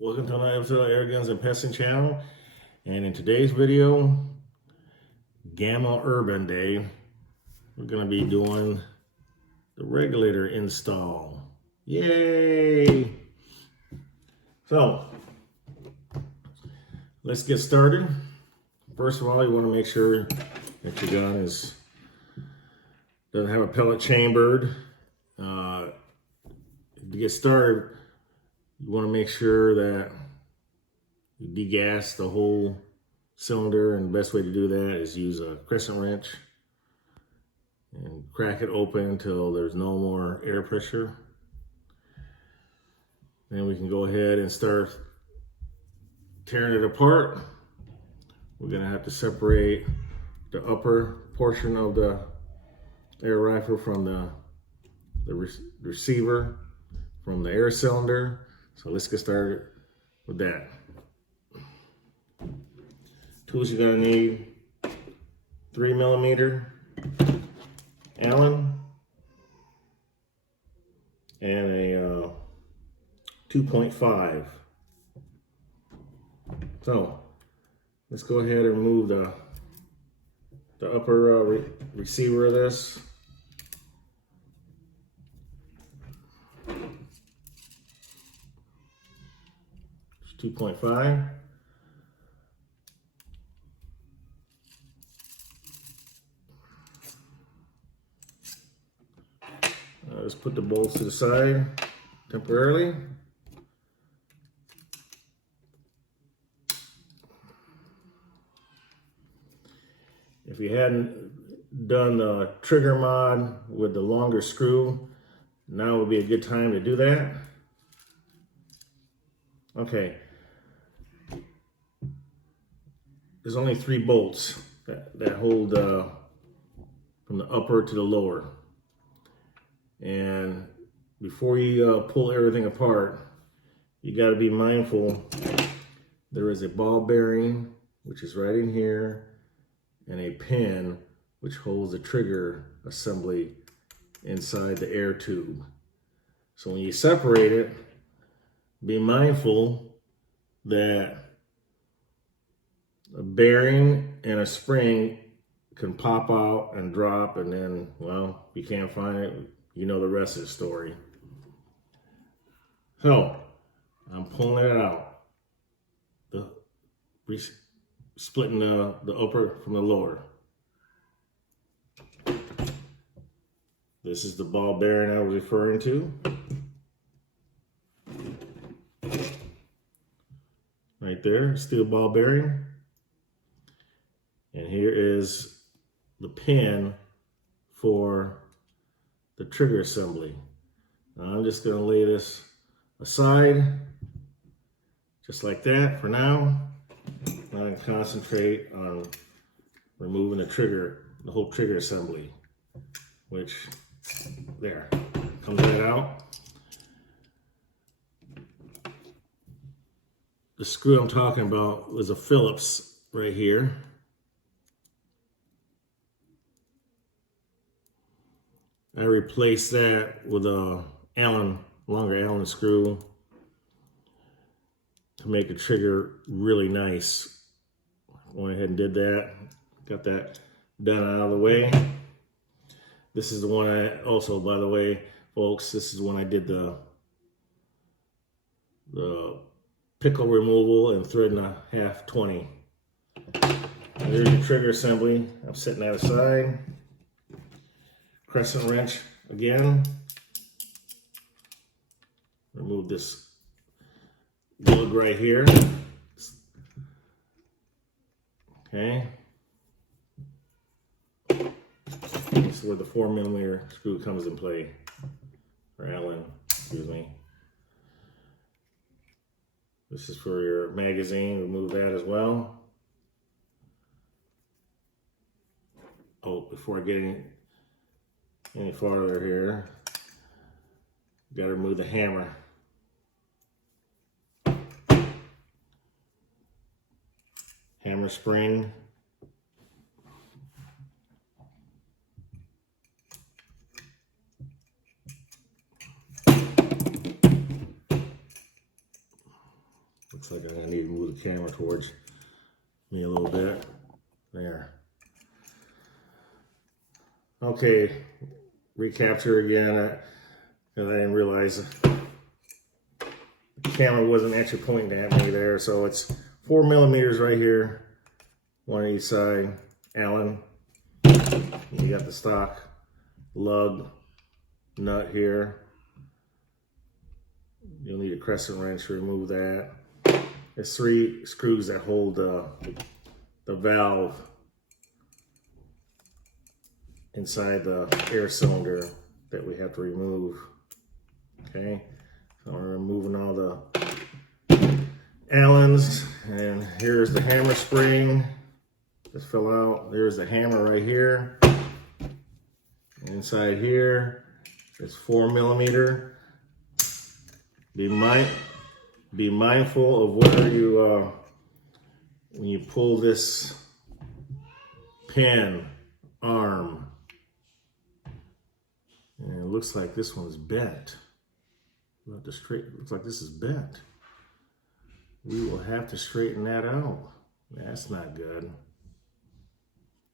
Welcome to another episode of Air Guns and Pesting Channel. And in today's video, Gamo Urban Day, we're going to be doing the regulator install. Yay! So, let's get started. First of all, you want to make sure that your gun doesn't have a pellet chambered. To get started, you want to make sure that you degas the whole cylinder, and the best way to do that is use a crescent wrench and crack it open until there's no more air pressure. Then we can go ahead and start tearing it apart. We're going to have to separate the upper portion of the air rifle from the receiver from the air cylinder. So let's get started with that. Tools you're gonna need: 3mm Allen and a 2.5. So let's go ahead and remove the upper receiver of this. 2.5. Let's put the bolts to the side temporarily. If you hadn't done the trigger mod with the longer screw, now would be a good time to do that. Okay. There's only 3 bolts that hold from the upper to the lower. And before you pull everything apart, you got to be mindful. There is a ball bearing, which is right in here, and a pin, which holds the trigger assembly inside the air tube. So when you separate it, be mindful that a bearing and a spring can pop out and drop, and then, well, if you can't find it, you know the rest of the story. So I'm pulling it out, splitting the upper from the lower. This is the ball bearing I was referring to. Right there, steel ball bearing. And here is the pin for the trigger assembly. Now I'm just going to lay this aside, just like that for now. Now I can concentrate on removing the whole trigger assembly, which, there, comes right out. The screw I'm talking about was a Phillips right here. I replaced that with a longer Allen screw to make the trigger really nice. Went ahead and did that. Got that done out of the way. This is the one I also, by the way, folks, this is when I did the pickle removal and thread and a half 20. There's the trigger assembly. I'm setting that aside. Crescent wrench again. Remove this lug right here. Okay. This is where the 4mm screw comes in play. Or Allen, excuse me. This is for your magazine. Remove that as well. Oh, before I get any farther here, you gotta remove the hammer. Hammer spring. Looks like I'm gonna need to move the camera towards me a little bit. There. Okay, recapture again, because I didn't realize the camera wasn't actually pointing at me there. So it's 4 millimeters right here, one on each side. Allen, you got the stock lug nut here. You'll need a crescent wrench to remove that. There's 3 screws that hold the valve inside the air cylinder that we have to remove. Okay, so we're removing all the Allens, and here's the hammer spring. Just fell out. There's the hammer right here. Inside here, it's 4 millimeter. Be mindful of where you when you pull this pin arm. And it looks like this one's bent. We'll have to looks like this is bent. We will have to straighten that out. That's not good.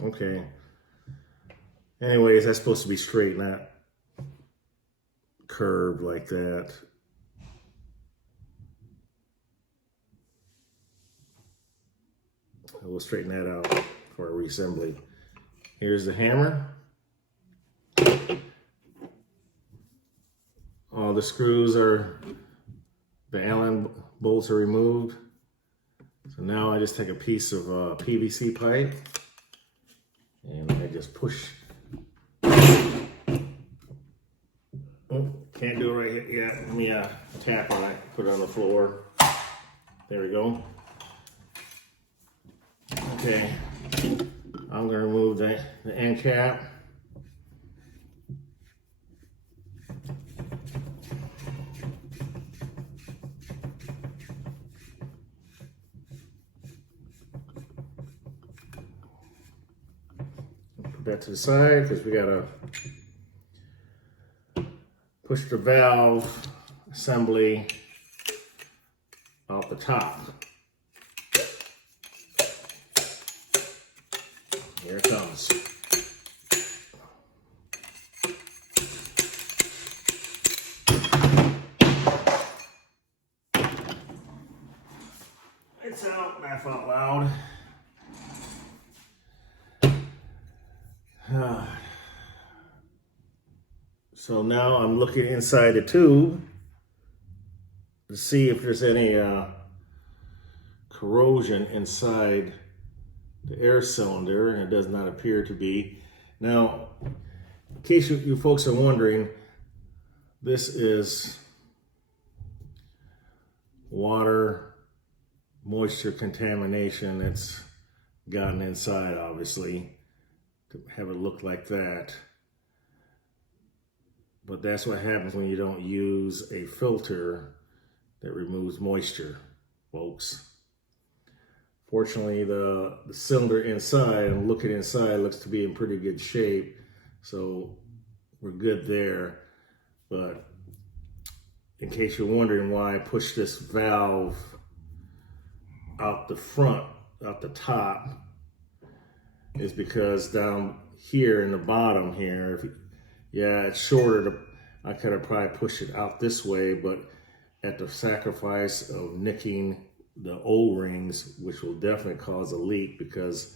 Okay. Anyways, that's supposed to be straight, not curved like that. We'll straighten that out for a reassembly. Here's the hammer. All the screws the Allen bolts are removed. So now I just take a piece of PVC pipe and I just push. Oh, can't do it right here yet. Let me tap on it, put it on the floor. There we go. Okay, I'm gonna remove the end cap. Put that to the side because we gotta push the valve assembly off the top. Here it comes. It's out, laugh out loud. So now I'm looking inside the tube to see if there's any corrosion inside the air cylinder, and it does not appear to be. Now, in case you folks are wondering, this is water, moisture contamination that's gotten inside, obviously, to have it look like that. But that's what happens when you don't use a filter that removes moisture, folks. Fortunately, the cylinder inside, I'm looking inside, looks to be in pretty good shape. So we're good there. But in case you're wondering why I push this valve out the front, out the top, is because down here in the bottom here, yeah, it's shorter. I could have probably pushed it out this way, but at the sacrifice of nicking the O-rings, which will definitely cause a leak, because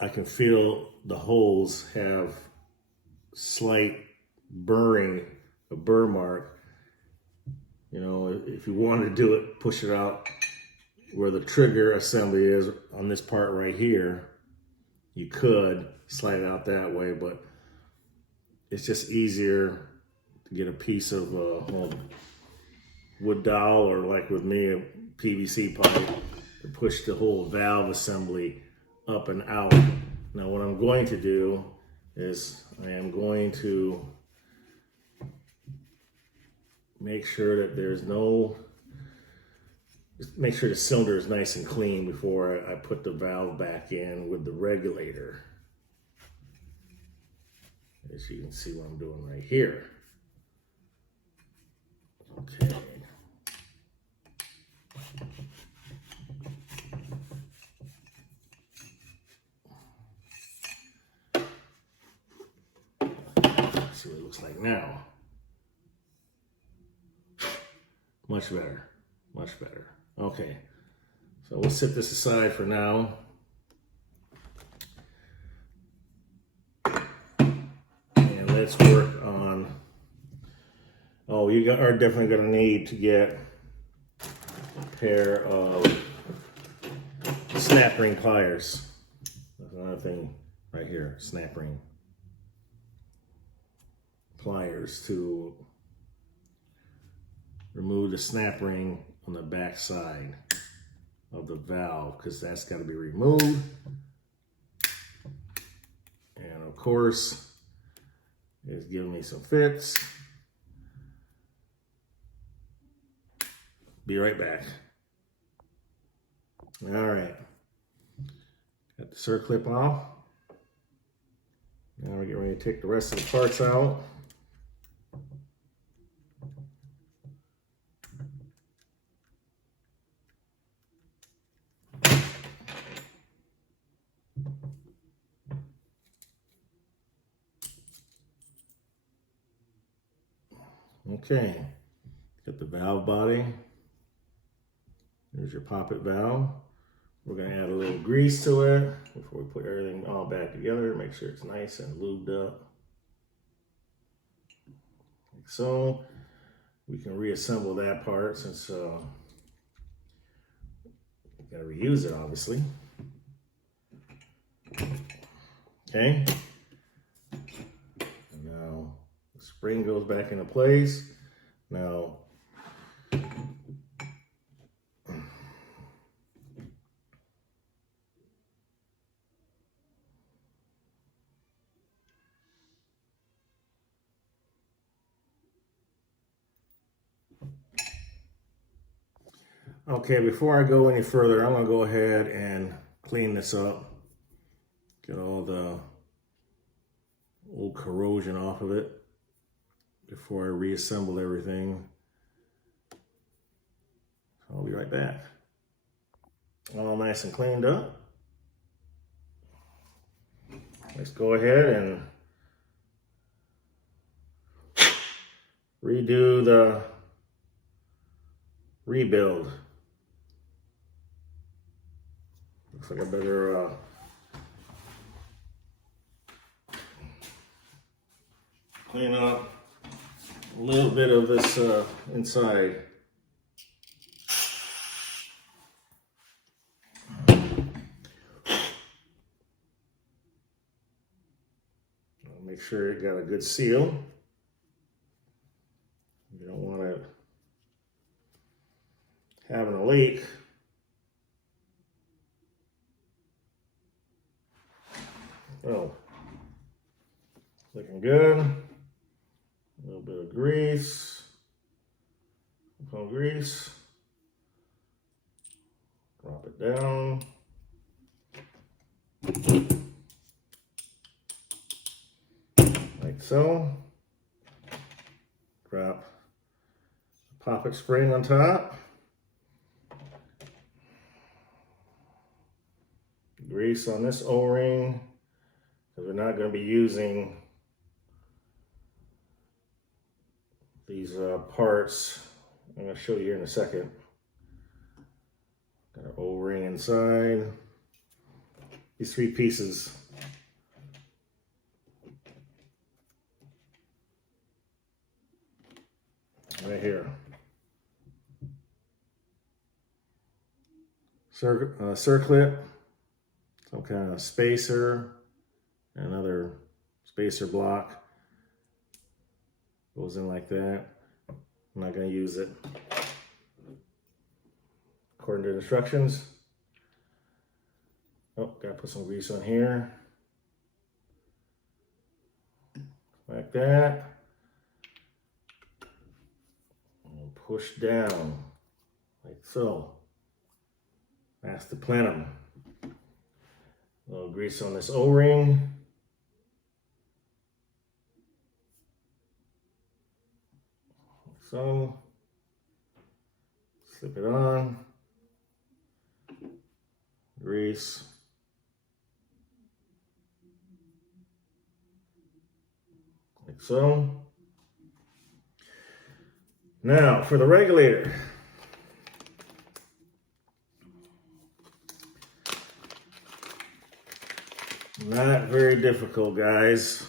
I can feel the holes have slight burring, a burr mark. You know, if you want to do it, push it out where the trigger assembly is on this part right here. You could slide it out that way, but it's just easier to get a piece of wood dowel, or like with me, a PVC pipe, to push the whole valve assembly up and out. Now what I'm going to do is I am going to make sure that make sure the cylinder is nice and clean before I put the valve back in with the regulator. As you can see what I'm doing right here. Okay. See what it looks like now. Much better, much better. Okay, so we'll set this aside for now. And let's work on, oh, you are definitely gonna need to get a pair of snap ring pliers. That's another thing right here, snap ring pliers to remove the snap ring on the back side of the valve, because that's got to be removed. And of course, it's giving me some fits. Be right back. All right, got the circlip off. Now we're getting ready to take the rest of the parts out. Okay, got the valve body. There's your poppet valve. We're gonna add a little grease to it before we put everything all back together. Make sure it's nice and lubed up. Like so. We can reassemble that part since we gotta reuse it, obviously. Okay. And now the spring goes back into place. Now, okay, before I go any further, I'm gonna go ahead and clean this up. Get all the old corrosion off of it before I reassemble everything. I'll be right back. All nice and cleaned up. Let's go ahead and redo the rebuild. Looks like I better clean up a little bit of this inside. Make sure it got a good seal. You don't want it having a leak. Oh, looking good. A little bit of grease. Some grease. Drop it down. Like so. Drop the poppet spring on top. Grease on this O-ring, because we're not going to be using these parts. I'm going to show you here in a second. Got an O-ring inside. These 3 pieces. Right here. Circlip, some kind of spacer, another spacer block. Goes in like that. I'm not going to use it according to the instructions. Oh, gotta put some grease on here. Like that. And push down, like so. That's the plenum. A little grease on this O-ring. So, Slip it on. Grease. Like so. Now for the regulator. Not very difficult, guys,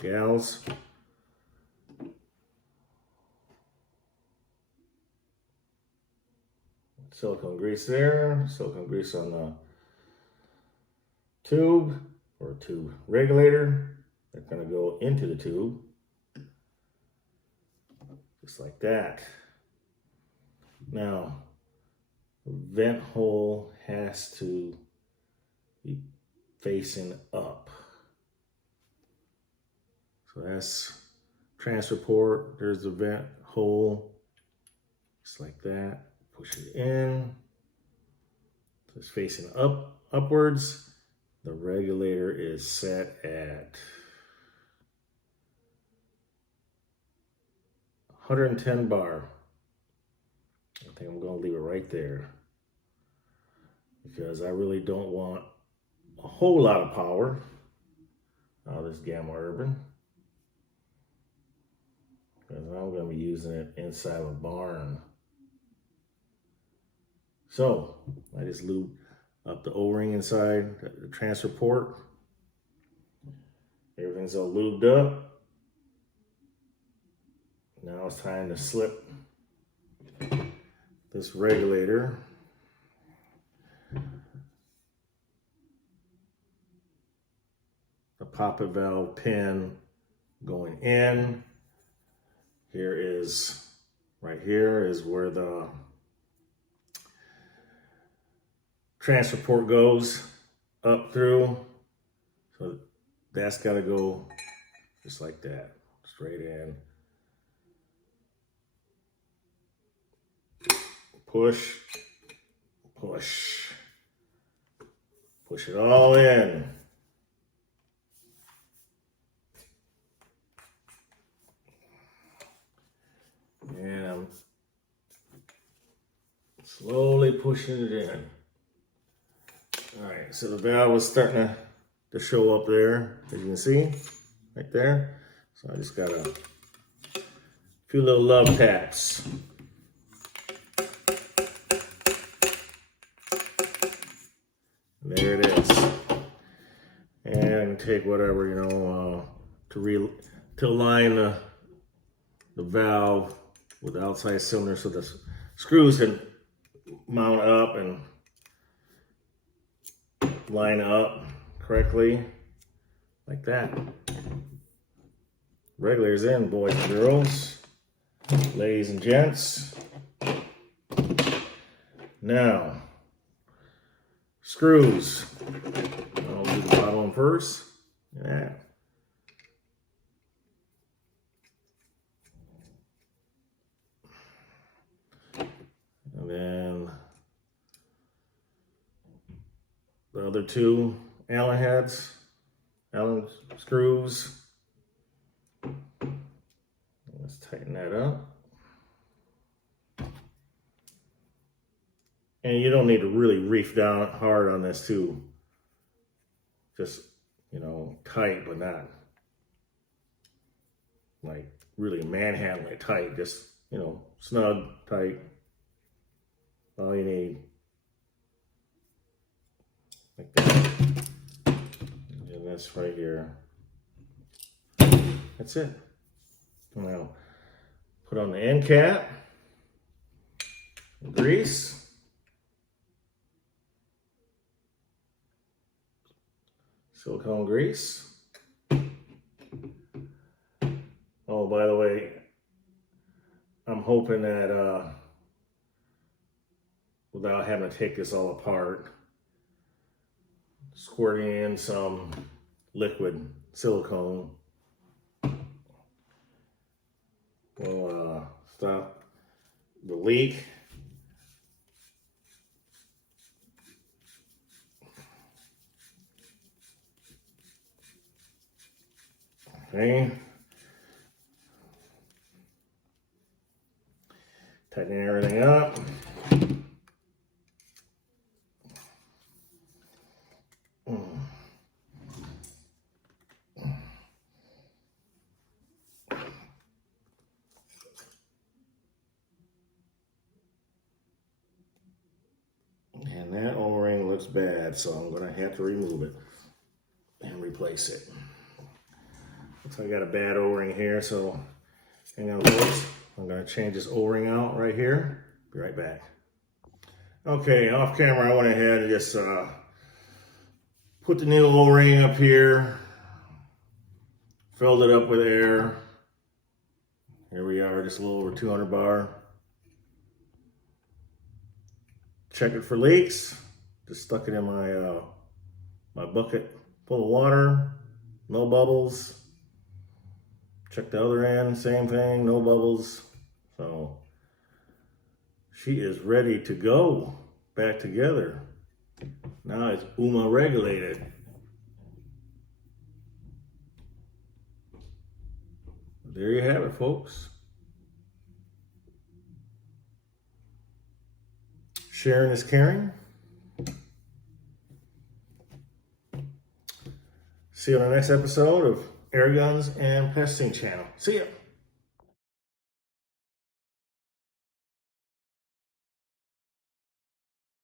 gals. Silicone grease there, silicone grease on the tube or tube regulator. They're going to go into the tube, just like that. Now, the vent hole has to be facing up. So that's transfer port. There's the vent hole, just like that. Push it in. So it's facing upwards. The regulator is set at 110 bar. I think I'm going to leave it right there because I really don't want a whole lot of power out of this Gamo Urban, because I'm going to be using it inside of a barn. So I just lube up the O-ring inside the transfer port. Everything's all lubed up. Now it's time to slip this regulator the poppet valve pin going in. Right here is where the transfer port goes up through. So that's got to go just like that, straight in. Push, push, push it all in. And I'm slowly pushing it in. All right, so the valve was starting to show up there, as you can see, right there. So I just got a few little love taps. There it is. And take whatever, to align the valve with the outside cylinder so the screws can mount up and line up correctly, like that. Regulator's in, boys and girls, ladies and gents. Now, screws. I'll do the bottom one first. Yeah. And then the other two Allen heads, Allen screws. Let's tighten that up. And you don't need to really reef down hard on this too. Just, tight, but not like really manhandle it tight. Just, snug, tight. All you need. Like that. And this right here. That's it. Now, put on the end cap. Grease. Silicone grease. Oh, by the way, I'm hoping that without having to take this all apart, squirting in some liquid silicone will stop the leak. Okay. Tightening everything up. looks bad, so I'm gonna have to remove it and replace it. Looks like I got a bad O-ring here, so hang on folks. I'm gonna change this O-ring out right here. Be right back. Okay, off camera I went ahead and just put the new O-ring up here, filled it up with air. Here we are, just a little over 200 bar. Check it for leaks. Just stuck it in my my bucket full of water, no bubbles. Check the other end, same thing, no bubbles. So she is ready to go back together. Now it's Huma regulated. There you have it, folks. Sharing is caring. See you on the next episode of Air Guns and Pesting Channel. See ya.